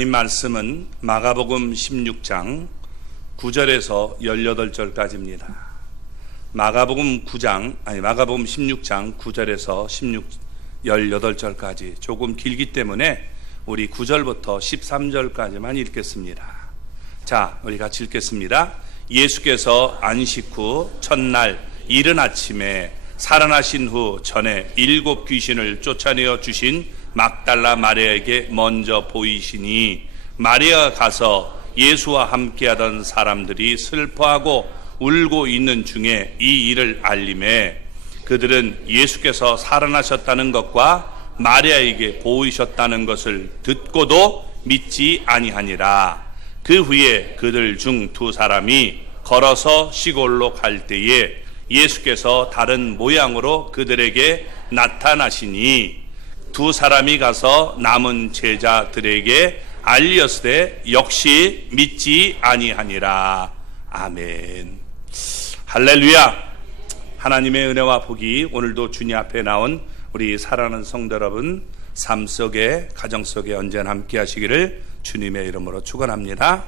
하나님 말씀은 마가복음 16장 9절에서 18절까지입니다. 마가복음 16장 9절에서 18절까지 조금 길기 때문에 우리 9절부터 13절까지만 읽겠습니다. 자, 우리 같이 읽겠습니다. 예수께서 안식 후 첫날 이른 아침에 살아나신 후 전에 7 귀신을 쫓아내어 주신 막달라 마리아에게 먼저 보이시니 마리아가 가서 예수와 함께하던 사람들이 슬퍼하고 울고 있는 중에 이 일을 알림해 그들은 예수께서 살아나셨다는 것과 마리아에게 보이셨다는 것을 듣고도 믿지 아니하니라. 그 후에 그들 중 2 사람이 걸어서 시골로 갈 때에 예수께서 다른 모양으로 그들에게 나타나시니 2 사람이 가서 남은 제자들에게 알렸으되 역시 믿지 아니하니라. 아멘. 할렐루야. 하나님의 은혜와 복이 오늘도 주님 앞에 나온 우리 사랑하는 성도 여러분 삶 속에 가정 속에 언제나 함께 하시기를 주님의 이름으로 축원합니다.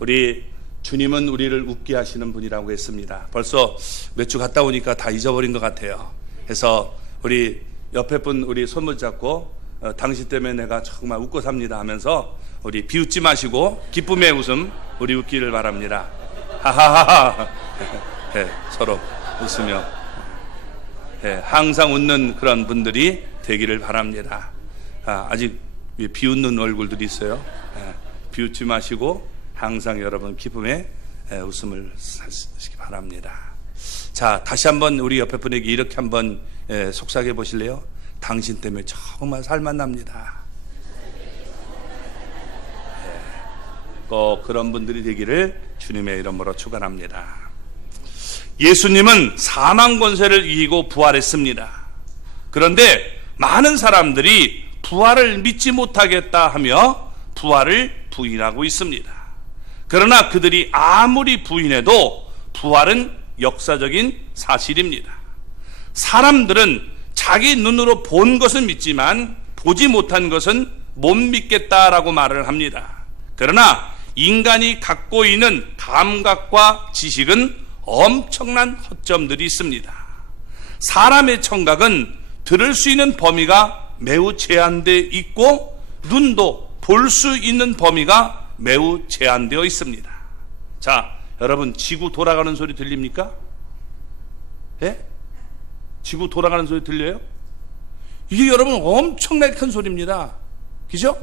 우리 주님은 우리를 웃게 하시는 분이라고 했습니다. 벌써 몇 주 갔다 오니까 다 잊어버린 것 같아요. 그래서 우리 옆에 분 우리 손을 잡고 당신 때문에 내가 정말 웃고 삽니다 하면서 우리 비웃지 마시고 기쁨의 웃음 우리 웃기를 바랍니다. 하하하하. 네, 서로 웃으며 항상 웃는 그런 분들이 되기를 바랍니다. 아직 비웃는 얼굴들이 있어요. 비웃지 마시고 항상 여러분 기쁨의 웃음을 하시기 바랍니다. 자, 다시 한번 우리 옆에 분에게 이렇게 한번 속삭여 보실래요? 당신 때문에 정말 살만 납니다. 꼭 그런 분들이 되기를 주님의 이름으로 축원합니다. 예수님은 사망 권세를 이기고 부활했습니다. 그런데 많은 사람들이 부활을 믿지 못하겠다 하며 부활을 부인하고 있습니다. 그러나 그들이 아무리 부인해도 부활은 역사적인 사실입니다. 사람들은 자기 눈으로 본 것은 믿지만 보지 못한 것은 못 믿겠다라고 말을 합니다. 그러나 인간이 갖고 있는 감각과 지식은 엄청난 허점들이 있습니다. 사람의 청각은 들을 수 있는 범위가 매우 제한되어 있고 눈도 볼 수 있는 범위가 매우 제한되어 있습니다. 자, 여러분 지구 돌아가는 소리 들립니까? 예? 지구 돌아가는 소리 들려요? 이게 여러분 엄청나게 큰 소리입니다. 그죠?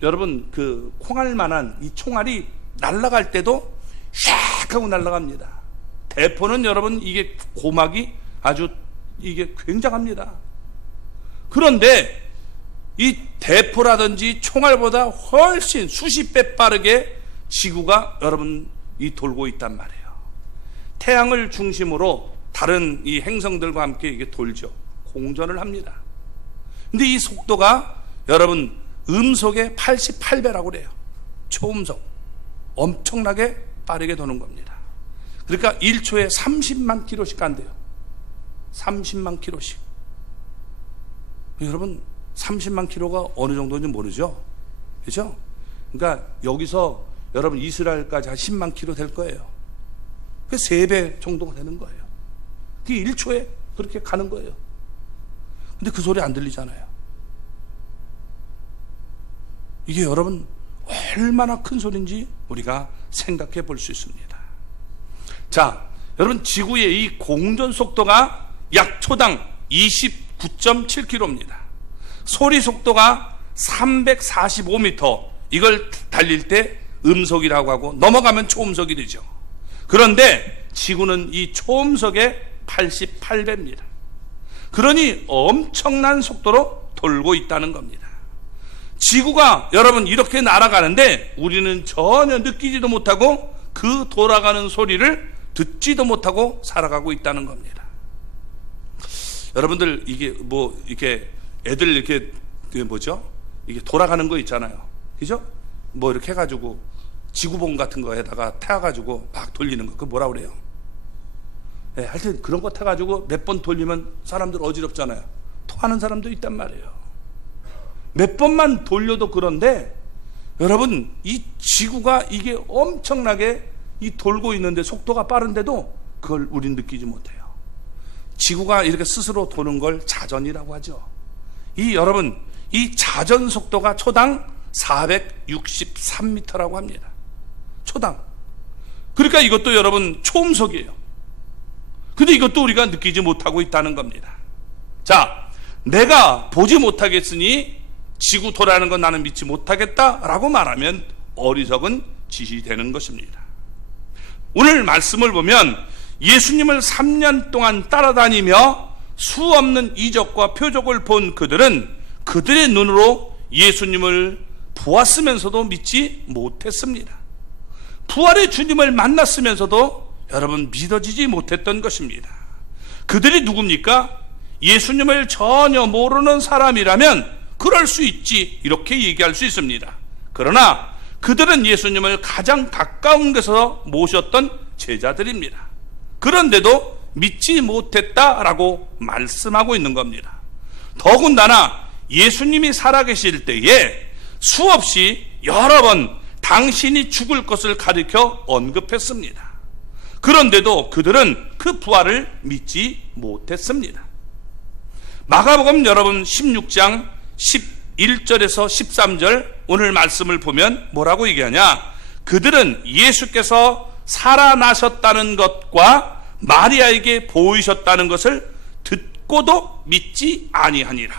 여러분 그 콩알만한 이 총알이 날아갈 때도 샥 하고 날아갑니다. 대포는 여러분 이게 고막이 아주 이게 굉장합니다. 그런데 이 대포라든지 총알보다 훨씬 수십 배 빠르게 지구가 여러분 돌고 있단 말이에요. 태양을 중심으로 다른 이 행성들과 함께 이게 돌죠. 공전을 합니다. 근데 이 속도가 여러분 음속의 88배라고 그래요. 초음속. 엄청나게 빠르게 도는 겁니다. 그러니까 1초에 30만 킬로씩 간대요. 30만 킬로씩. 여러분 30만 킬로가 어느 정도인지 모르죠? 그렇죠? 그러니까 여기서 여러분 이스라엘까지 한 10만 킬로 될 거예요. 그 3배 정도가 되는 거예요. 그게 1초에 그렇게 가는 거예요. 근데 그 소리 안 들리잖아요. 이게 여러분 얼마나 큰 소리인지 우리가 생각해 볼 수 있습니다. 자, 여러분 지구의 이 공전 속도가 약 초당 29.7km입니다. 소리 속도가 345m. 이걸 달릴 때 음속이라고 하고 넘어가면 초음속이 되죠. 그런데 지구는 이 초음속의 88배입니다. 그러니 엄청난 속도로 돌고 있다는 겁니다. 지구가 여러분 이렇게 날아가는데 우리는 전혀 느끼지도 못하고 그 돌아가는 소리를 듣지도 못하고 살아가고 있다는 겁니다. 여러분들 이게 뭐 이렇게 애들 이렇게 뭐죠? 이게 돌아가는 거 있잖아요. 그죠? 뭐 이렇게 해가지고 지구본 같은 거에다가 태워가지고 막 돌리는 거, 그거 뭐라 그래요? 네, 하여튼 그런 거 타가지고 몇 번 돌리면 사람들 어지럽잖아요. 토하는 사람도 있단 말이에요. 몇 번만 돌려도 그런데 여러분, 이 지구가 이게 엄청나게 이 돌고 있는데 속도가 빠른데도 그걸 우린 느끼지 못해요. 지구가 이렇게 스스로 도는 걸 자전이라고 하죠. 여러분, 이 자전 속도가 초당 463m라고 합니다. 초당. 그러니까 이것도 여러분 초음속이에요. 근데 이것도 우리가 느끼지 못하고 있다는 겁니다. 자, 내가 보지 못하겠으니 지구 돌아가는 건 나는 믿지 못하겠다라고 말하면 어리석은 짓이 되는 것입니다. 오늘 말씀을 보면 예수님을 3년 동안 따라다니며 수없는 이적과 표적을 본 그들은 그들의 눈으로 예수님을 보았으면서도 믿지 못했습니다. 부활의 주님을 만났으면서도 여러분 믿어지지 못했던 것입니다. 그들이 누굽니까? 예수님을 전혀 모르는 사람이라면 그럴 수 있지, 이렇게 얘기할 수 있습니다. 그러나 그들은 예수님을 가장 가까운 곳에서 모셨던 제자들입니다. 그런데도 믿지 못했다라고 말씀하고 있는 겁니다. 더군다나 예수님이 살아계실 때에 수없이 여러 번 당신이 죽을 것을 가리켜 언급했습니다. 그런데도 그들은 그 부활을 믿지 못했습니다. 마가복음 여러분 16장 11절에서 13절 오늘 말씀을 보면 뭐라고 얘기하냐? 그들은 예수께서 살아나셨다는 것과 마리아에게 보이셨다는 것을 듣고도 믿지 아니하니라.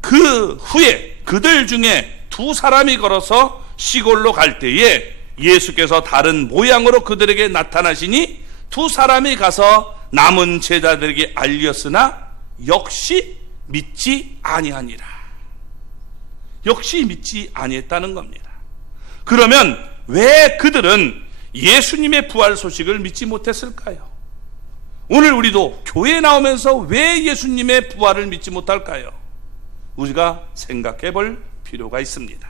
그 후에 그들 중에 두 사람이 걸어서 시골로 갈 때에 예수께서 다른 모양으로 그들에게 나타나시니 두 사람이 가서 남은 제자들에게 알렸으나 역시 믿지 아니하니라. 역시 믿지 아니했다는 겁니다. 그러면 왜 그들은 예수님의 부활 소식을 믿지 못했을까요? 오늘 우리도 교회에 나오면서 왜 예수님의 부활을 믿지 못할까요? 우리가 생각해 볼 필요가 있습니다.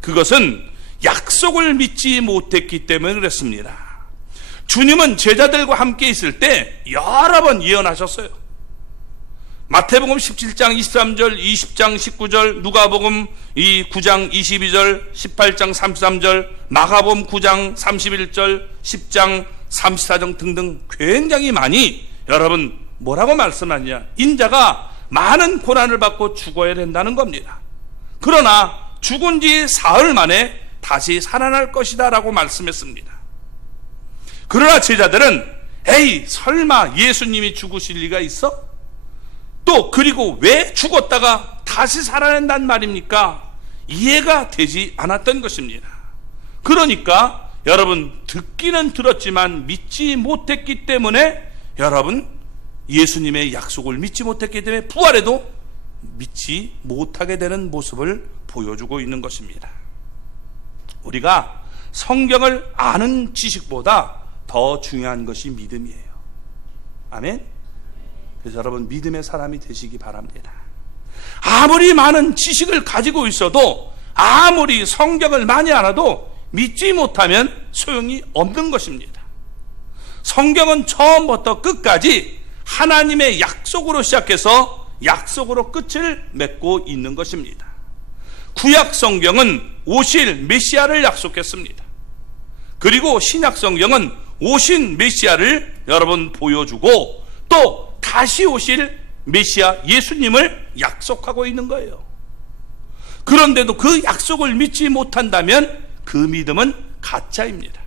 그것은 약속을 믿지 못했기 때문에 그렇습니다. 주님은 제자들과 함께 있을 때 여러 번 예언하셨어요. 마태복음 17장 23절, 20장 19절, 누가복음 9장 22절, 18장 33절, 마가복음 9장 31절, 10장 34절 등등 굉장히 많이 여러분 뭐라고 말씀하냐? 인자가 많은 고난을 받고 죽어야 된다는 겁니다. 그러나 죽은 지 사흘 만에 다시 살아날 것이다 라고 말씀했습니다. 그러나 제자들은 에이 설마 예수님이 죽으실 리가 있어? 또 그리고 왜 죽었다가 다시 살아난단 말입니까? 이해가 되지 않았던 것입니다. 그러니까 여러분 듣기는 들었지만 믿지 못했기 때문에 여러분 예수님의 약속을 믿지 못했기 때문에 부활에도 믿지 못하게 되는 모습을 보여주고 있는 것입니다. 우리가 성경을 아는 지식보다 더 중요한 것이 믿음이에요. 아멘. 그래서 여러분 믿음의 사람이 되시기 바랍니다. 아무리 많은 지식을 가지고 있어도 아무리 성경을 많이 알아도 믿지 못하면 소용이 없는 것입니다. 성경은 처음부터 끝까지 하나님의 약속으로 시작해서 약속으로 끝을 맺고 있는 것입니다. 구약 성경은 오실 메시아를 약속했습니다. 그리고 신약 성경은 오신 메시아를 여러분 보여주고 또 다시 오실 메시아 예수님을 약속하고 있는 거예요. 그런데도 그 약속을 믿지 못한다면 그 믿음은 가짜입니다.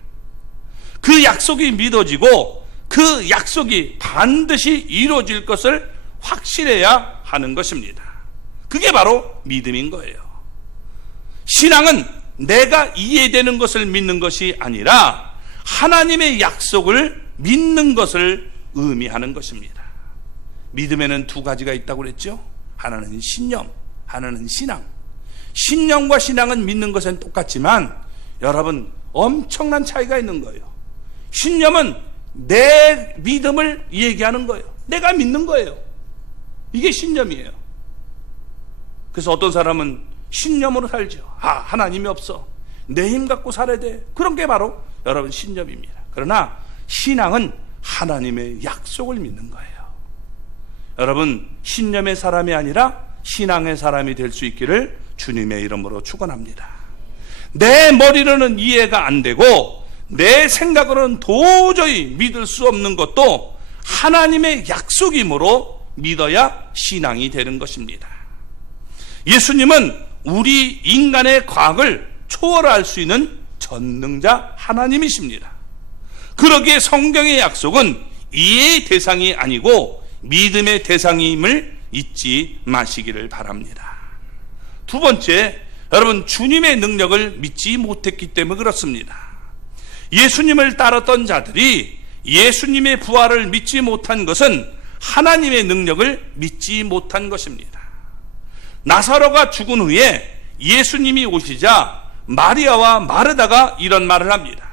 그 약속이 믿어지고 그 약속이 반드시 이루어질 것을 확신해야 하는 것입니다. 그게 바로 믿음인 거예요. 신앙은 내가 이해되는 것을 믿는 것이 아니라 하나님의 약속을 믿는 것을 의미하는 것입니다. 믿음에는 두 가지가 있다고 그랬죠. 하나는 신념, 하나는 신앙. 신념과 신앙은 믿는 것은 똑같지만 여러분 엄청난 차이가 있는 거예요. 신념은 내 믿음을 얘기하는 거예요. 내가 믿는 거예요. 이게 신념이에요. 그래서 어떤 사람은 신념으로 살죠. 하나님이 없어. 내 힘 갖고 살아야 돼. 그런 게 바로 여러분 신념입니다. 그러나 신앙은 하나님의 약속을 믿는 거예요. 여러분 신념의 사람이 아니라 신앙의 사람이 될 수 있기를 주님의 이름으로 축원합니다. 내 머리로는 이해가 안 되고 내 생각으로는 도저히 믿을 수 없는 것도 하나님의 약속이므로 믿어야 신앙이 되는 것입니다. 예수님은 우리 인간의 과학을 초월할 수 있는 전능자 하나님이십니다. 그러기에 성경의 약속은 이해의 대상이 아니고 믿음의 대상임을 잊지 마시기를 바랍니다. 두 번째, 여러분, 주님의 능력을 믿지 못했기 때문에 그렇습니다. 예수님을 따랐던 자들이 예수님의 부활을 믿지 못한 것은 하나님의 능력을 믿지 못한 것입니다. 나사로가 죽은 후에 예수님이 오시자 마리아와 마르다가 이런 말을 합니다.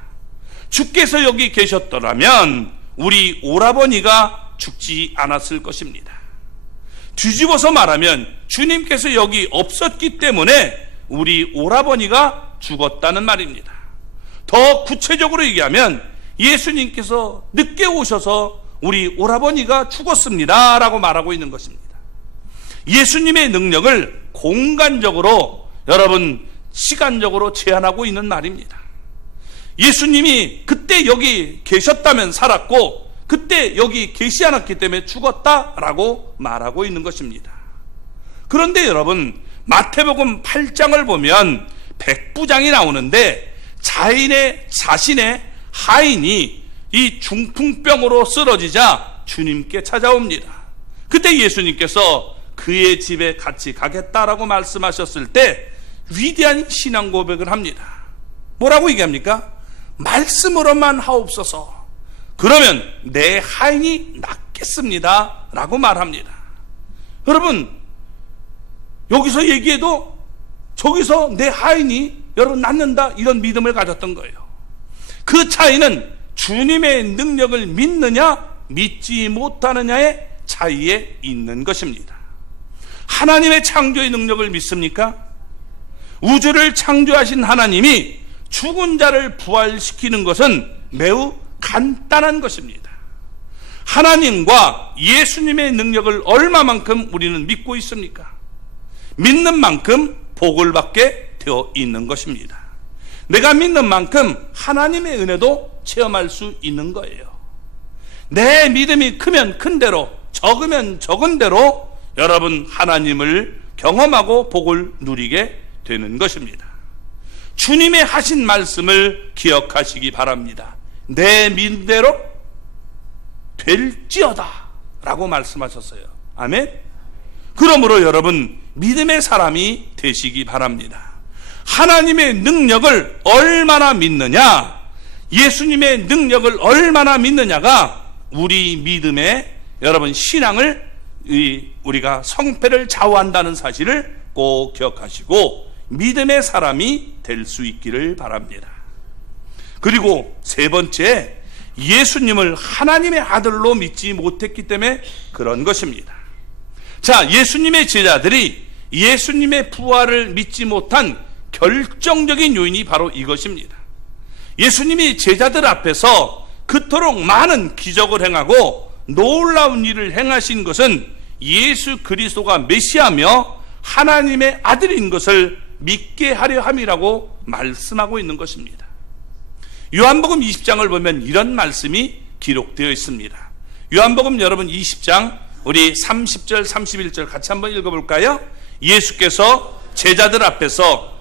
주께서 여기 계셨더라면 우리 오라버니가 죽지 않았을 것입니다. 뒤집어서 말하면 주님께서 여기 없었기 때문에 우리 오라버니가 죽었다는 말입니다. 더 구체적으로 얘기하면 예수님께서 늦게 오셔서 우리 오라버니가 죽었습니다 라고 말하고 있는 것입니다. 예수님의 능력을 공간적으로, 여러분, 시간적으로 제한하고 있는 말입니다. 예수님이 그때 여기 계셨다면 살았고 그때 여기 계시 않았기 때문에 죽었다라고 말하고 있는 것입니다. 그런데 여러분, 마태복음 8장을 보면 백부장이 나오는데 자신의 하인이 이 중풍병으로 쓰러지자 주님께 찾아옵니다. 그때 예수님께서 그의 집에 같이 가겠다라고 말씀하셨을 때 위대한 신앙 고백을 합니다. 뭐라고 얘기합니까? 말씀으로만 하옵소서. 그러면 내 하인이 낫겠습니다 라고 말합니다. 여러분, 여기서 얘기해도 저기서 내 하인이 여러분 낫는다, 이런 믿음을 가졌던 거예요. 그 차이는 주님의 능력을 믿느냐 믿지 못하느냐의 차이에 있는 것입니다. 하나님의 창조의 능력을 믿습니까? 우주를 창조하신 하나님이 죽은 자를 부활시키는 것은 매우 간단한 것입니다. 하나님과 예수님의 능력을 얼마만큼 우리는 믿고 있습니까? 믿는 만큼 복을 받게 되어 있는 것입니다. 내가 믿는 만큼 하나님의 은혜도 체험할 수 있는 거예요. 내 믿음이 크면 큰 대로, 적으면 적은 대로 여러분 하나님을 경험하고 복을 누리게 되는 것입니다. 주님의 하신 말씀을 기억하시기 바랍니다. 내 믿음대로 될지어다 라고 말씀하셨어요. 아멘. 그러므로 여러분 믿음의 사람이 되시기 바랍니다. 하나님의 능력을 얼마나 믿느냐, 예수님의 능력을 얼마나 믿느냐가 우리 믿음의, 여러분, 신앙을 우리가 성패를 좌우한다는 사실을 꼭 기억하시고 믿음의 사람이 될 수 있기를 바랍니다. 그리고 세 번째, 예수님을 하나님의 아들로 믿지 못했기 때문에 그런 것입니다. 자, 예수님의 제자들이 예수님의 부활을 믿지 못한 결정적인 요인이 바로 이것입니다. 예수님이 제자들 앞에서 그토록 많은 기적을 행하고 놀라운 일을 행하신 것은 예수 그리스도가 메시아며 하나님의 아들인 것을 믿게 하려 함이라고 말씀하고 있는 것입니다. 요한복음 20장을 보면 이런 말씀이 기록되어 있습니다. 요한복음 여러분 20장 우리 30절 31절 같이 한번 읽어볼까요? 예수께서 제자들 앞에서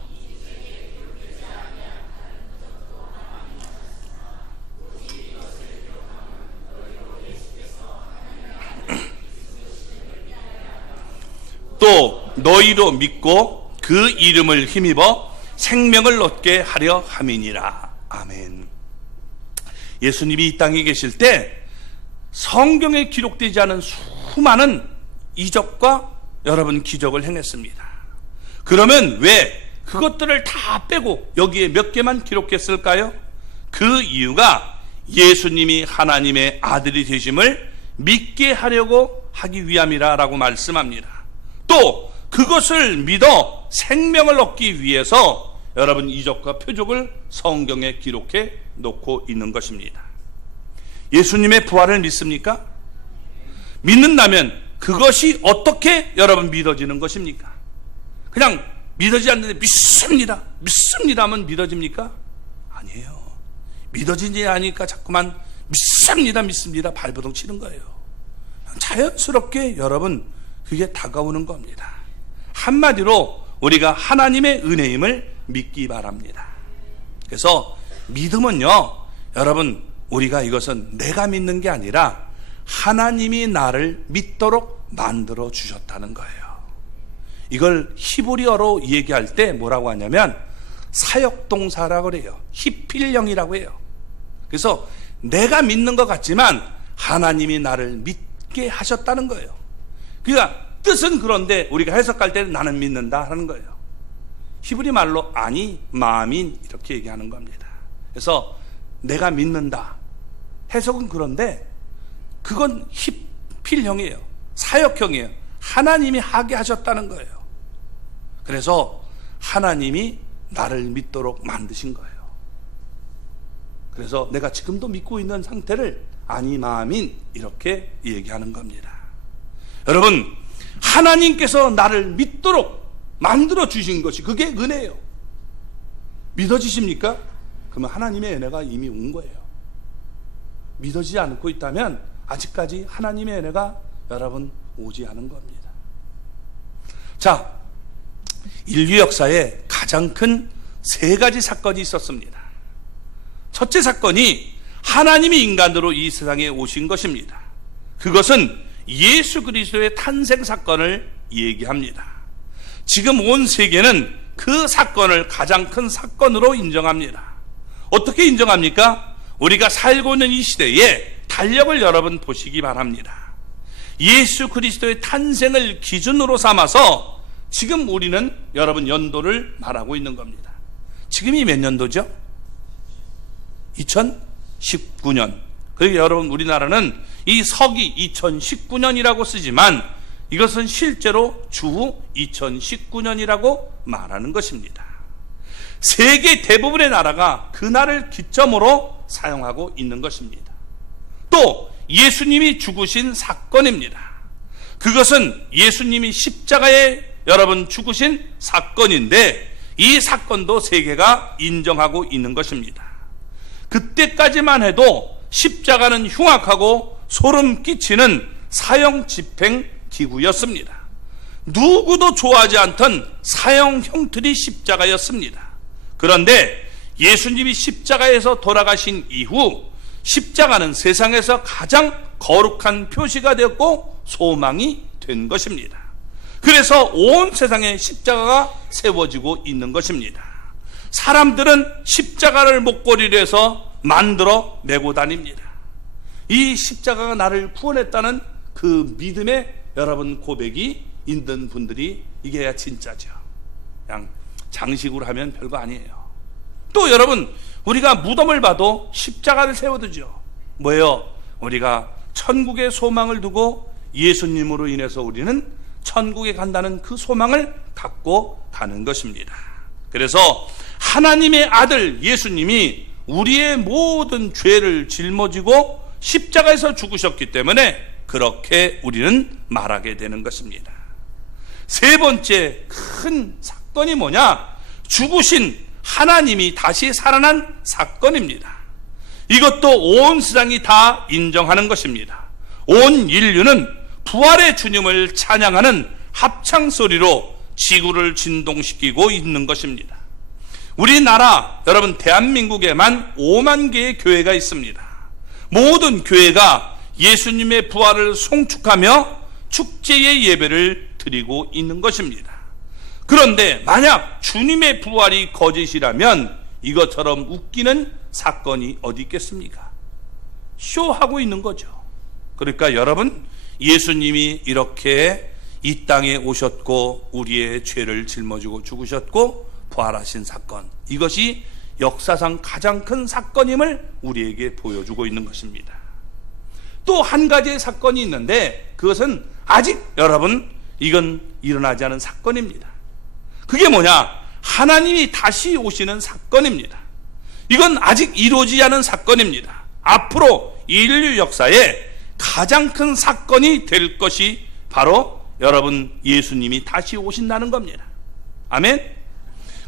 또 너희로 믿고 그 이름을 힘입어 생명을 얻게 하려 함이니라. 아멘. 예수님이 이 땅에 계실 때 성경에 기록되지 않은 수많은 이적과 여러분 기적을 행했습니다. 그러면 왜 그것들을 다 빼고 여기에 몇 개만 기록했을까요? 그 이유가 예수님이 하나님의 아들이 되심을 믿게 하려고 하기 위함이라고 말씀합니다. 또 그것을 믿어 생명을 얻기 위해서 여러분 이적과 표적을 성경에 기록해 놓고 있는 것입니다. 예수님의 부활을 믿습니까? 믿는다면 그것이 어떻게 여러분 믿어지는 것입니까? 그냥 믿어지지 않는데 믿습니다 하면 믿어집니까? 아니에요. 믿어지지 않으니까 자꾸만 믿습니다 발버둥 치는 거예요. 자연스럽게 여러분 그게 다가오는 겁니다. 한마디로 우리가 하나님의 은혜임을 믿기 바랍니다. 그래서 믿음은요, 여러분 우리가 이것은 내가 믿는 게 아니라 하나님이 나를 믿도록 만들어 주셨다는 거예요. 이걸 히브리어로 얘기할 때 뭐라고 하냐면 사역동사라고 그래요. 히필령이라고 해요. 그래서 내가 믿는 것 같지만 하나님이 나를 믿게 하셨다는 거예요. 그러니까 뜻은 그런데 우리가 해석할 때는 나는 믿는다 하는 거예요. 히브리 말로 아니 마민 이렇게 얘기하는 겁니다. 그래서 내가 믿는다 해석은 그런데 그건 히필형이에요. 사역형이에요. 하나님이 하게 하셨다는 거예요. 그래서 하나님이 나를 믿도록 만드신 거예요. 그래서 내가 지금도 믿고 있는 상태를 아니 마민 이렇게 얘기하는 겁니다. 여러분, 하나님께서 나를 믿도록 만들어 주신 것이 그게 은혜예요. 믿어지십니까? 그러면 하나님의 은혜가 이미 온 거예요. 믿어지지 않고 있다면 아직까지 하나님의 은혜가 여러분 오지 않은 겁니다. 자, 인류 역사에 가장 큰 세 가지 사건이 있었습니다. 첫째 사건이 하나님이 인간으로 이 세상에 오신 것입니다. 그것은 예수 그리스도의 탄생 사건을 얘기합니다. 지금 온 세계는 그 사건을 가장 큰 사건으로 인정합니다. 어떻게 인정합니까? 우리가 살고 있는 이 시대에 달력을 여러분 보시기 바랍니다. 예수 그리스도의 탄생을 기준으로 삼아서 지금 우리는 여러분 연도를 말하고 있는 겁니다. 지금이 몇 년도죠? 2019년. 그리고 여러분 우리나라는 이 서기 2019년이라고 쓰지만 이것은 실제로 주후 2019년이라고 말하는 것입니다. 세계 대부분의 나라가 그날을 기점으로 사용하고 있는 것입니다. 또 예수님이 죽으신 사건입니다. 그것은 예수님이 십자가에 여러분 죽으신 사건인데 이 사건도 세계가 인정하고 있는 것입니다. 그때까지만 해도 십자가는 흉악하고 소름 끼치는 사형 집행 기구였습니다. 누구도 좋아하지 않던 사형 형틀이 십자가였습니다. 그런데 예수님이 십자가에서 돌아가신 이후 십자가는 세상에서 가장 거룩한 표시가 되었고 소망이 된 것입니다. 그래서 온 세상에 십자가가 세워지고 있는 것입니다. 사람들은 십자가를 목걸이로 해서 만들어 메고 다닙니다. 이 십자가가 나를 구원했다는 그 믿음의 여러분 고백이 있는 분들이 이게 진짜죠. 그냥 장식으로 하면 별거 아니에요. 또 여러분 우리가 무덤을 봐도 십자가를 세워두죠. 뭐예요? 우리가 천국의 소망을 두고 예수님으로 인해서 우리는 천국에 간다는 그 소망을 갖고 가는 것입니다. 그래서 하나님의 아들 예수님이 우리의 모든 죄를 짊어지고 십자가에서 죽으셨기 때문에 그렇게 우리는 말하게 되는 것입니다. 세 번째 큰 사건이 뭐냐? 죽으신 하나님이 다시 살아난 사건입니다. 이것도 온 세상이 다 인정하는 것입니다. 온 인류는 부활의 주님을 찬양하는 합창소리로 지구를 진동시키고 있는 것입니다. 우리나라 여러분 대한민국에만 5만 개의 교회가 있습니다. 모든 교회가 예수님의 부활을 송축하며 축제의 예배를 드리고 있는 것입니다. 그런데 만약 주님의 부활이 거짓이라면 이것처럼 웃기는 사건이 어디 있겠습니까? 쇼하고 있는 거죠. 그러니까 여러분 예수님이 이렇게 이 땅에 오셨고 우리의 죄를 짊어지고 죽으셨고 부활하신 사건, 이것이 역사상 가장 큰 사건임을 우리에게 보여주고 있는 것입니다. 또 한 가지의 사건이 있는데 그것은 아직 여러분 이건 일어나지 않은 사건입니다. 그게 뭐냐? 하나님이 다시 오시는 사건입니다. 이건 아직 이루어지지 않은 사건입니다. 앞으로 인류 역사에 가장 큰 사건이 될 것이 바로 여러분 예수님이 다시 오신다는 겁니다. 아멘.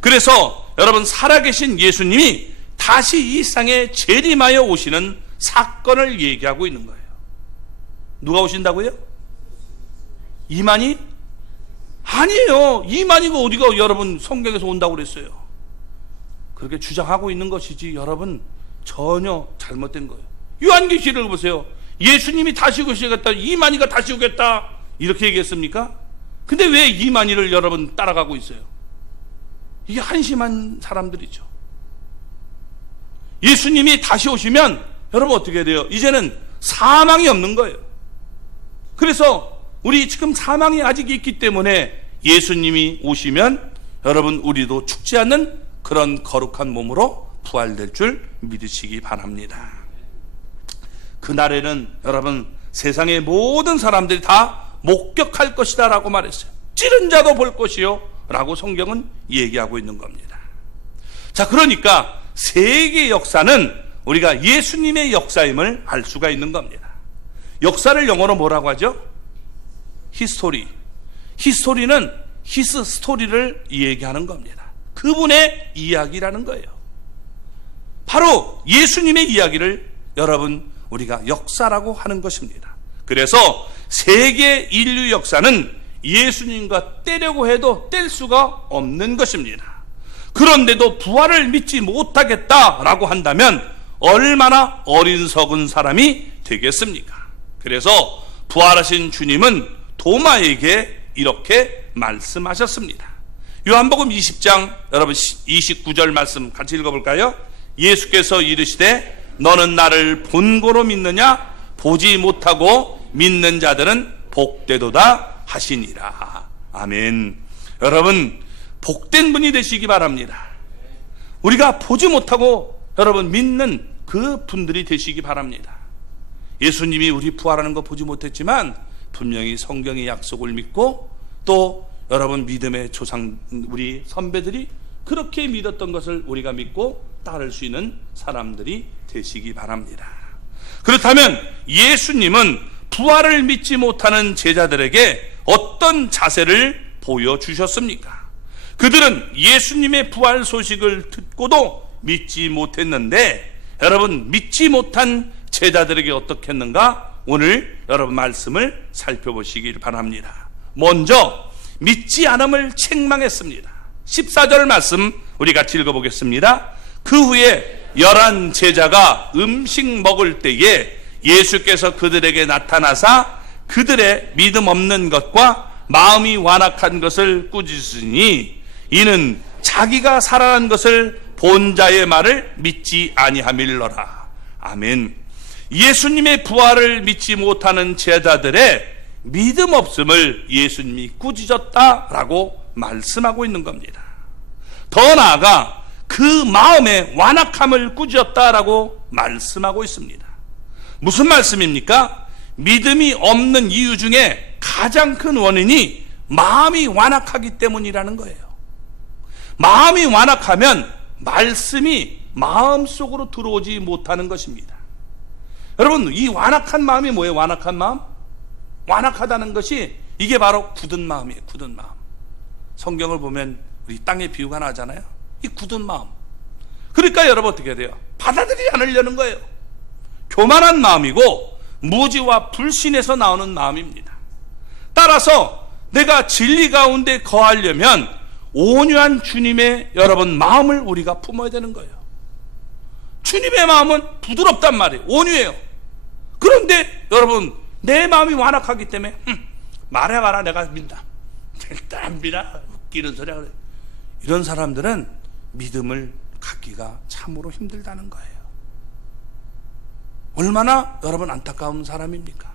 그래서 여러분 살아계신 예수님이 다시 이 세상에 재림하여 오시는 사건을 얘기하고 있는 거예요. 누가 오신다고요? 이만희? 아니에요. 이만희가 어디가 여러분 성경에서 온다고 그랬어요. 그렇게 주장하고 있는 것이지 여러분 전혀 잘못된 거예요. 요한계시록을 보세요. 예수님이 다시 오시겠다, 이만희가 다시 오겠다 이렇게 얘기했습니까? 근데 왜 이만희를 여러분 따라가고 있어요? 이게 한심한 사람들이죠. 예수님이 다시 오시면 여러분 어떻게 돼요? 이제는 사망이 없는 거예요. 그래서 우리 지금 사망이 아직 있기 때문에 예수님이 오시면 여러분 우리도 죽지 않는 그런 거룩한 몸으로 부활될 줄 믿으시기 바랍니다. 그날에는 여러분 세상의 모든 사람들이 다 목격할 것이다 라고 말했어요. 찌른 자도 볼 것이요 라고 성경은 얘기하고 있는 겁니다. 자, 그러니까 세계 역사는 우리가 예수님의 역사임을 알 수가 있는 겁니다. 역사를 영어로 뭐라고 하죠? 히스토리. 히스토리는 히스 스토리를 얘기하는 겁니다. 그분의 이야기라는 거예요. 바로 예수님의 이야기를 여러분 우리가 역사라고 하는 것입니다. 그래서 세계 인류 역사는 예수님과 떼려고 해도 뗄 수가 없는 것입니다. 그런데도 부활을 믿지 못하겠다라고 한다면 얼마나 어리석은 사람이 되겠습니까? 그래서 부활하신 주님은 도마에게 이렇게 말씀하셨습니다. 요한복음 20장 여러분 29절 말씀 같이 읽어볼까요? 예수께서 이르시되 너는 나를 본고로 믿느냐? 보지 못하고 믿는 자들은 복되도다 하시니라. 아멘. 여러분 복된 분이 되시기 바랍니다. 우리가 보지 못하고 여러분 믿는 그 분들이 되시기 바랍니다. 예수님이 우리 부활하는 거 보지 못했지만 분명히 성경의 약속을 믿고 또 여러분 믿음의 조상 우리 선배들이 그렇게 믿었던 것을 우리가 믿고 따를 수 있는 사람들이 되시기 바랍니다. 그렇다면 예수님은 부활을 믿지 못하는 제자들에게 어떤 자세를 보여주셨습니까? 그들은 예수님의 부활 소식을 듣고도 믿지 못했는데 여러분 믿지 못한 제자들에게 어떻게 했는가? 오늘 여러분 말씀을 살펴보시길 바랍니다. 먼저 믿지 않음을 책망했습니다. 14절 말씀 우리 같이 읽어보겠습니다. 그 후에 11 제자가 음식 먹을 때에 예수께서 그들에게 나타나사 그들의 믿음 없는 것과 마음이 완악한 것을 꾸짖으니 이는 자기가 살아난 것을 본 자의 말을 믿지 아니함일러라. 아멘. 예수님의 부활을 믿지 못하는 제자들의 믿음 없음을 예수님이 꾸짖었다라고 말씀하고 있는 겁니다. 더 나아가 그 마음의 완악함을 꾸짖었다라고 말씀하고 있습니다. 무슨 말씀입니까? 믿음이 없는 이유 중에 가장 큰 원인이 마음이 완악하기 때문이라는 거예요. 마음이 완악하면 말씀이 마음속으로 들어오지 못하는 것입니다. 여러분 이 완악한 마음이 뭐예요? 완악한 마음? 완악하다는 것이 이게 바로 굳은 마음이에요. 굳은 마음. 성경을 보면 우리 땅의 비유가 나잖아요. 이 굳은 마음. 그러니까 여러분 어떻게 해야 돼요? 받아들이지 않으려는 거예요. 교만한 마음이고 무지와 불신에서 나오는 마음입니다. 따라서 내가 진리 가운데 거하려면 온유한 주님의 여러분 마음을 우리가 품어야 되는 거예요. 주님의 마음은 부드럽단 말이에요. 온유해요. 그런데 여러분 내 마음이 완악하기 때문에 말해봐라 내가 믿다. 절대 안 믿어. 웃기는 소리 하래. 이런 사람들은 믿음을 갖기가 참으로 힘들다는 거예요. 얼마나 여러분 안타까운 사람입니까?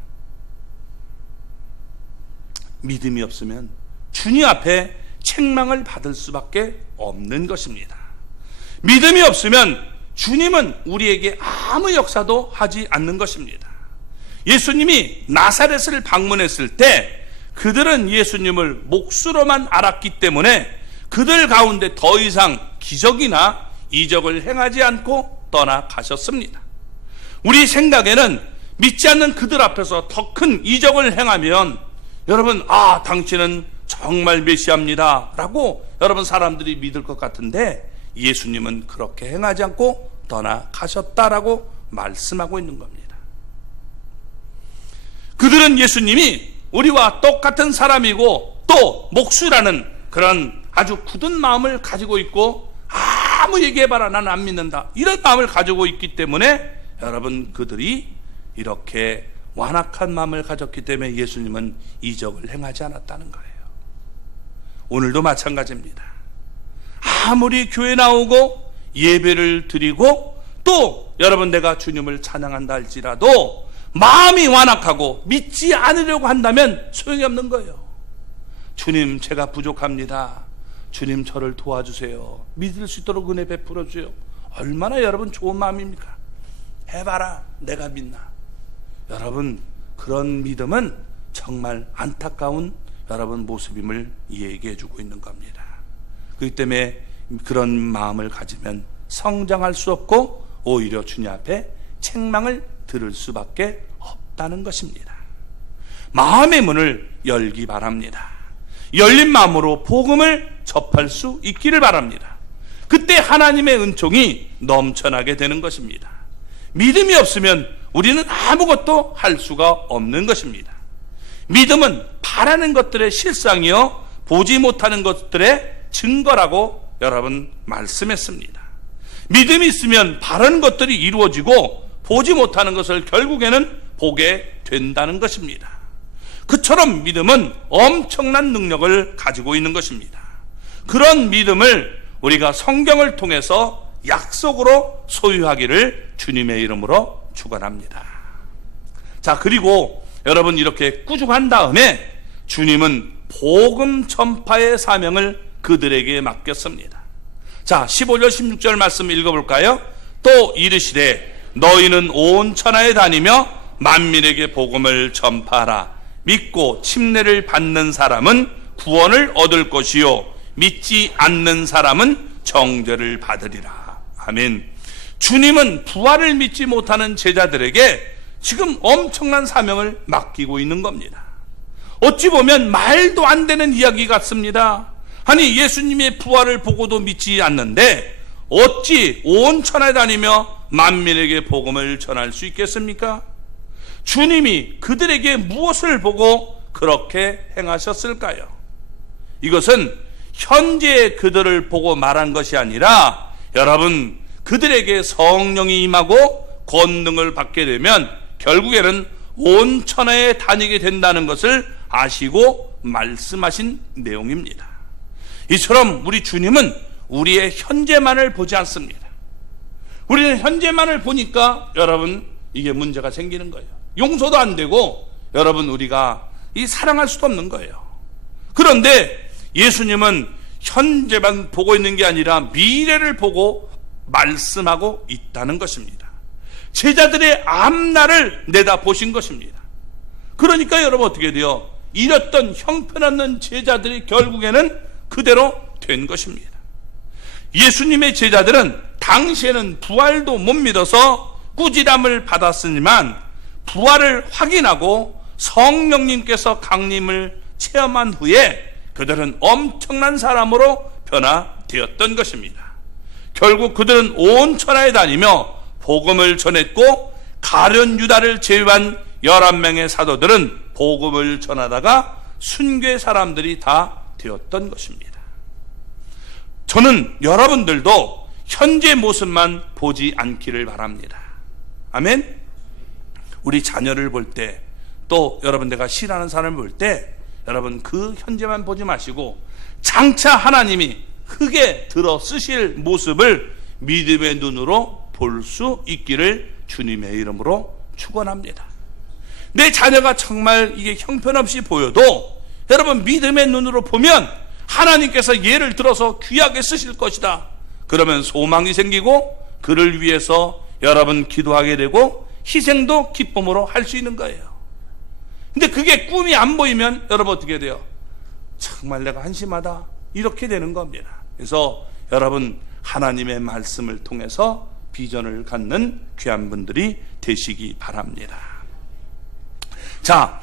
믿음이 없으면 주님 앞에 책망을 받을 수밖에 없는 것입니다. 믿음이 없으면 주님은 우리에게 아무 역사도 하지 않는 것입니다. 예수님이 나사렛을 방문했을 때 그들은 예수님을 몫으로만 알았기 때문에 그들 가운데 더 이상 기적이나 이적을 행하지 않고 떠나가셨습니다. 우리 생각에는 믿지 않는 그들 앞에서 더 큰 이적을 행하면 여러분, 당신은 정말 메시아입니다 라고 여러분 사람들이 믿을 것 같은데, 예수님은 그렇게 행하지 않고 떠나가셨다라고 말씀하고 있는 겁니다. 그들은 예수님이 우리와 똑같은 사람이고 또 목수라는 그런 아주 굳은 마음을 가지고 있고, 아무 얘기해봐라 나는 안 믿는다, 이런 마음을 가지고 있기 때문에 여러분, 그들이 이렇게 완악한 마음을 가졌기 때문에 예수님은 이적을 행하지 않았다는 거예요. 오늘도 마찬가지입니다. 아무리 교회 나오고 예배를 드리고 또 여러분 내가 주님을 찬양한다 할지라도 마음이 완악하고 믿지 않으려고 한다면 소용이 없는 거예요. 주님, 제가 부족합니다. 주님, 저를 도와주세요. 믿을 수 있도록 은혜 베풀어 주세요. 얼마나 여러분 좋은 마음입니까? 해봐라, 내가 믿나. 여러분, 그런 믿음은 정말 안타까운 여러분 모습임을 얘기해 주고 있는 겁니다. 그렇기 때문에 그런 마음을 가지면 성장할 수 없고 오히려 주님 앞에 책망을 들을 수밖에 없다는 것입니다. 마음의 문을 열기 바랍니다. 열린 마음으로 복음을 접할 수 있기를 바랍니다. 그때 하나님의 은총이 넘쳐나게 되는 것입니다. 믿음이 없으면 우리는 아무것도 할 수가 없는 것입니다. 믿음은 바라는 것들의 실상이요 보지 못하는 것들의 증거라고 여러분 말씀했습니다. 믿음이 있으면 바라는 것들이 이루어지고 보지 못하는 것을 결국에는 보게 된다는 것입니다. 그처럼 믿음은 엄청난 능력을 가지고 있는 것입니다. 그런 믿음을 우리가 성경을 통해서 약속으로 소유하기를 주님의 이름으로 축원합니다. 자, 그리고 여러분 이렇게 꾸준한 다음에 주님은 복음 전파의 사명을 그들에게 맡겼습니다. 자, 15절 16절 말씀 읽어볼까요? 또 이르시되 너희는 온 천하에 다니며 만민에게 복음을 전파하라. 믿고 침례를 받는 사람은 구원을 얻을 것이요 믿지 않는 사람은 정죄를 받으리라. 아멘. 주님은 부활을 믿지 못하는 제자들에게 지금 엄청난 사명을 맡기고 있는 겁니다. 어찌 보면 말도 안 되는 이야기 같습니다. 아니, 예수님의 부활을 보고도 믿지 않는데 어찌 온 천하에 다니며 만민에게 복음을 전할 수 있겠습니까? 주님이 그들에게 무엇을 보고 그렇게 행하셨을까요? 이것은 현재 그들을 보고 말한 것이 아니라 여러분, 그들에게 성령이 임하고 권능을 받게 되면 결국에는 온 천하에 다니게 된다는 것을 아시고 말씀하신 내용입니다. 이처럼 우리 주님은 우리의 현재만을 보지 않습니다. 우리는 현재만을 보니까 여러분 이게 문제가 생기는 거예요. 용서도 안 되고 여러분 우리가 사랑할 수도 없는 거예요. 그런데 예수님은 현재만 보고 있는 게 아니라 미래를 보고 말씀하고 있다는 것입니다. 제자들의 앞날을 내다보신 것입니다. 그러니까 여러분 어떻게 돼요? 잃었던 형편없는 제자들이 결국에는 그대로 된 것입니다. 예수님의 제자들은 당시에는 부활도 못 믿어서 꾸지람을 받았으지만 부활을 확인하고 성령님께서 강림을 체험한 후에 그들은 엄청난 사람으로 변화되었던 것입니다. 결국 그들은 온 천하에 다니며 복음을 전했고 가룟 유다를 제외한 11명의 사도들은 복음을 전하다가 순교의 사람들이 다 되었던 것입니다. 저는 여러분들도 현재 모습만 보지 않기를 바랍니다. 아멘. 우리 자녀를 볼 때, 또 여러분 내가 싫어하는 사람을 볼 때 여러분 그 현재만 보지 마시고 장차 하나님이 크게 들어 쓰실 모습을 믿음의 눈으로 볼 수 있기를 주님의 이름으로 축원합니다. 내 자녀가 정말 이게 형편없이 보여도 여러분 믿음의 눈으로 보면 하나님께서 예를 들어서 귀하게 쓰실 것이다. 그러면 소망이 생기고 그를 위해서 여러분 기도하게 되고 희생도 기쁨으로 할 수 있는 거예요. 근데 그게 꿈이 안 보이면 여러분 어떻게 돼요? 정말 내가 한심하다, 이렇게 되는 겁니다. 그래서 여러분 하나님의 말씀을 통해서 비전을 갖는 귀한 분들이 되시기 바랍니다. 자,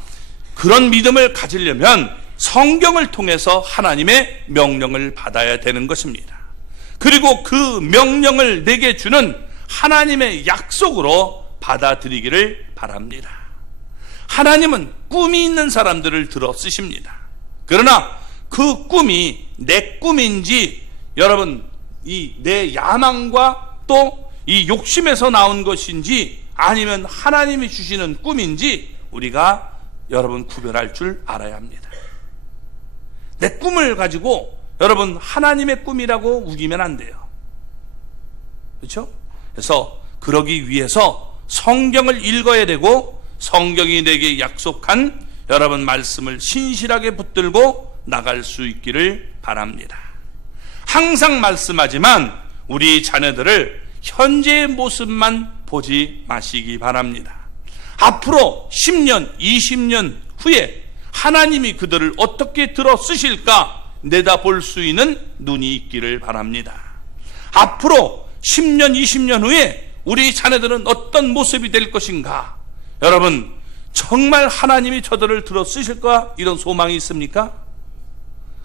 그런 믿음을 가지려면 성경을 통해서 하나님의 명령을 받아야 되는 것입니다. 그리고 그 명령을 내게 주는 하나님의 약속으로 받아들이기를 바랍니다. 하나님은 꿈이 있는 사람들을 들어 쓰십니다. 그러나 그 꿈이 내 꿈인지, 여러분 이 내 야망과 또 이 욕심에서 나온 것인지 아니면 하나님이 주시는 꿈인지 우리가 여러분 구별할 줄 알아야 합니다. 내 꿈을 가지고 여러분 하나님의 꿈이라고 우기면 안 돼요. 그렇죠? 그래서 그러기 위해서 성경을 읽어야 되고, 성경이 내게 약속한 여러분 말씀을 신실하게 붙들고 나갈 수 있기를 바랍니다. 항상 말씀하지만 우리 자녀들을 현재의 모습만 보지 마시기 바랍니다. 앞으로 10년, 20년 후에 하나님이 그들을 어떻게 들어 쓰실까 내다볼 수 있는 눈이 있기를 바랍니다. 앞으로 10년, 20년 후에 우리 자녀들은 어떤 모습이 될 것인가? 여러분, 정말 하나님이 저들을 들어 쓰실까? 이런 소망이 있습니까?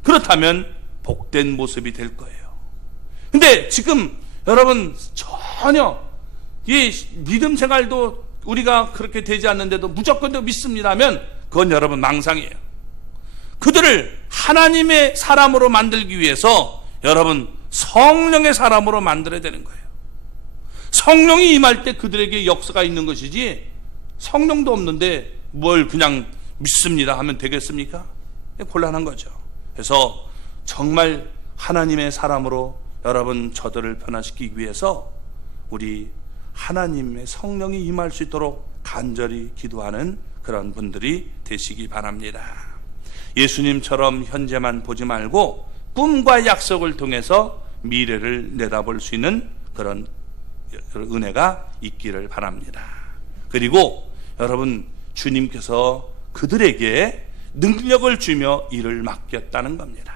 그렇다면 복된 모습이 될 거예요. 근데 지금 여러분 전혀 이 믿음 생활도 우리가 그렇게 되지 않는데도 무조건 믿습니다면 그건 여러분 망상이에요. 그들을 하나님의 사람으로 만들기 위해서 여러분 성령의 사람으로 만들어야 되는 거예요. 성령이 임할 때 그들에게 역사가 있는 것이지, 성령도 없는데 뭘 그냥 믿습니다 하면 되겠습니까? 곤란한 거죠. 그래서 정말 하나님의 사람으로 여러분 저들을 변화시키기 위해서 우리 하나님의 성령이 임할 수 있도록 간절히 기도하는 그런 분들이 되시기 바랍니다. 예수님처럼 현재만 보지 말고 꿈과 약속을 통해서 미래를 내다볼 수 있는 그런 은혜가 있기를 바랍니다. 그리고 여러분 주님께서 그들에게 능력을 주며 일을 맡겼다는 겁니다.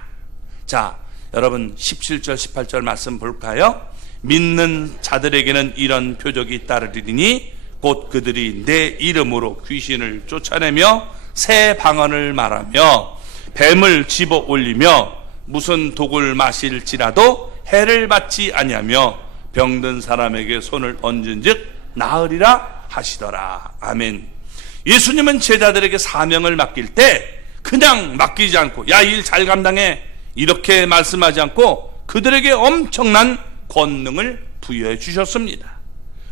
자, 여러분 17절 18절 말씀 볼까요? 믿는 자들에게는 이런 표적이 따르리니 곧 그들이 내 이름으로 귀신을 쫓아내며 새 방언을 말하며 뱀을 집어 올리며 무슨 독을 마실지라도 해를 받지 아니하며 병든 사람에게 손을 얹은즉 나으리라 하시더라. 아멘. 예수님은 제자들에게 사명을 맡길 때 그냥 맡기지 않고 야, 일 잘 감당해 이렇게 말씀하지 않고 그들에게 엄청난 권능을 부여해 주셨습니다.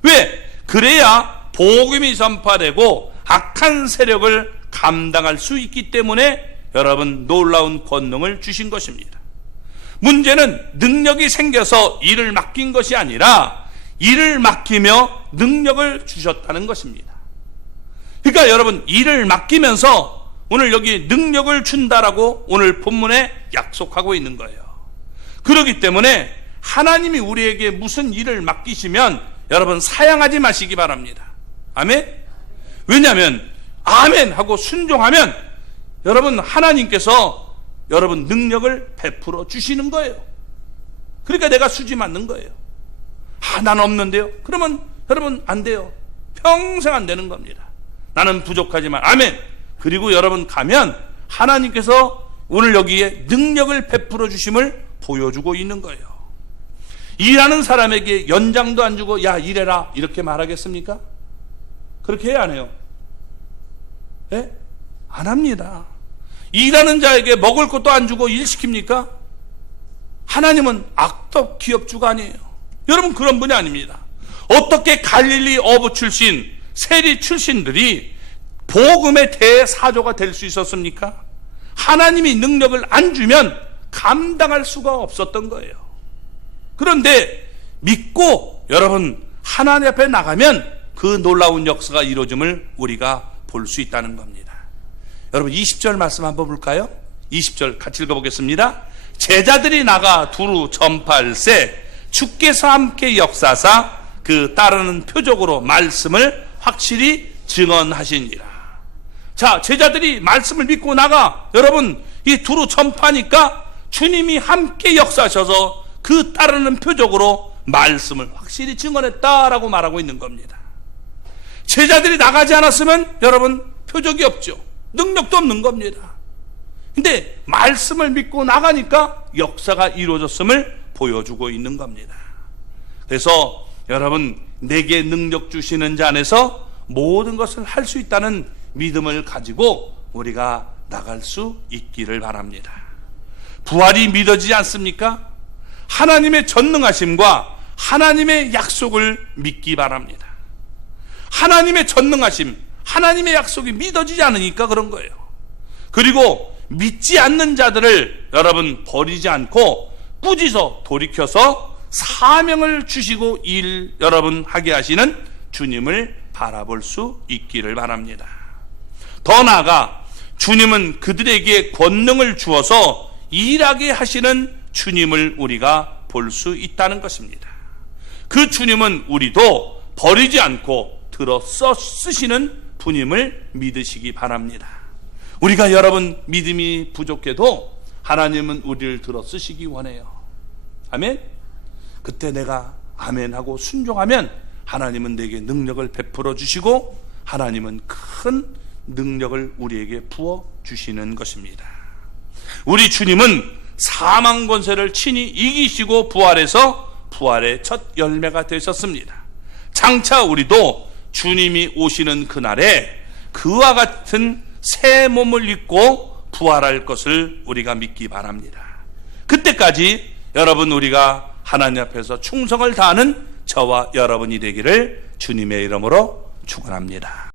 왜? 그래야 복음이 전파되고 악한 세력을 감당할 수 있기 때문에 여러분 놀라운 권능을 주신 것입니다. 문제는 능력이 생겨서 일을 맡긴 것이 아니라 일을 맡기며 능력을 주셨다는 것입니다. 그러니까 여러분 일을 맡기면서 오늘 여기 능력을 준다라고 오늘 본문에 약속하고 있는 거예요. 그렇기 때문에 하나님이 우리에게 무슨 일을 맡기시면 여러분 사양하지 마시기 바랍니다. 아멘? 왜냐하면 아멘 하고 순종하면 여러분 하나님께서 여러분 능력을 베풀어 주시는 거예요. 그러니까 내가 수지 맞는 거예요. 나는 없는데요? 그러면 여러분 안 돼요. 평생 안 되는 겁니다. 나는 부족하지만 아멘. 그리고 여러분 가면 하나님께서 오늘 여기에 능력을 베풀어 주심을 보여주고 있는 거예요. 일하는 사람에게 연장도 안 주고 야 일해라 이렇게 말하겠습니까? 그렇게 해야 안 해요? 예? 안 합니다. 일하는 자에게 먹을 것도 안 주고 일 시킵니까? 하나님은 악덕 기업주가 아니에요. 여러분 그런 분이 아닙니다. 어떻게 갈릴리 어부 출신, 세리 출신들이 복음의 대사조가 될 수 있었습니까? 하나님이 능력을 안 주면 감당할 수가 없었던 거예요. 그런데 믿고 여러분 하나님 앞에 나가면 그 놀라운 역사가 이루어짐을 우리가 볼 수 있다는 겁니다. 여러분 20절 말씀 한번 볼까요? 20절 같이 읽어보겠습니다. 제자들이 나가 두루 전파할세 주께서 함께 역사사 그 따르는 표적으로 말씀을 확실히 증언하시니라. 자, 제자들이 말씀을 믿고 나가 여러분 이 두루 전파니까 주님이 함께 역사하셔서 그 따르는 표적으로 말씀을 확실히 증언했다라고 말하고 있는 겁니다. 제자들이 나가지 않았으면 여러분 표적이 없죠. 능력도 없는 겁니다. 근데 말씀을 믿고 나가니까 역사가 이루어졌음을 보여주고 있는 겁니다. 그래서 여러분, 내게 능력 주시는 자 안에서 모든 것을 할 수 있다는 믿음을 가지고 우리가 나갈 수 있기를 바랍니다. 부활이 믿어지지 않습니까? 하나님의 전능하심과 하나님의 약속을 믿기 바랍니다. 하나님의 전능하심, 하나님의 약속이 믿어지지 않으니까 그런 거예요. 그리고 믿지 않는 자들을 여러분 버리지 않고 꾸짖어 돌이켜서 사명을 주시고 일 여러분 하게 하시는 주님을 바라볼 수 있기를 바랍니다. 더 나아가 주님은 그들에게 권능을 주어서 일하게 하시는 주님을 우리가 볼 수 있다는 것입니다. 그 주님은 우리도 버리지 않고 들어 쓰시는 분임을 믿으시기 바랍니다. 우리가 여러분 믿음이 부족해도 하나님은 우리를 들어 쓰시기 원해요. 아멘? 그때 내가 아멘하고 순종하면 하나님은 내게 능력을 베풀어 주시고 하나님은 큰 능력을 우리에게 부어 주시는 것입니다. 우리 주님은 사망 권세를 친히 이기시고 부활해서 부활의 첫 열매가 되셨습니다. 장차 우리도 주님이 오시는 그날에 그와 같은 새 몸을 입고 부활할 것을 우리가 믿기 바랍니다. 그때까지 여러분 우리가 하나님 앞에서 충성을 다하는 저와 여러분이 되기를 주님의 이름으로 축원합니다.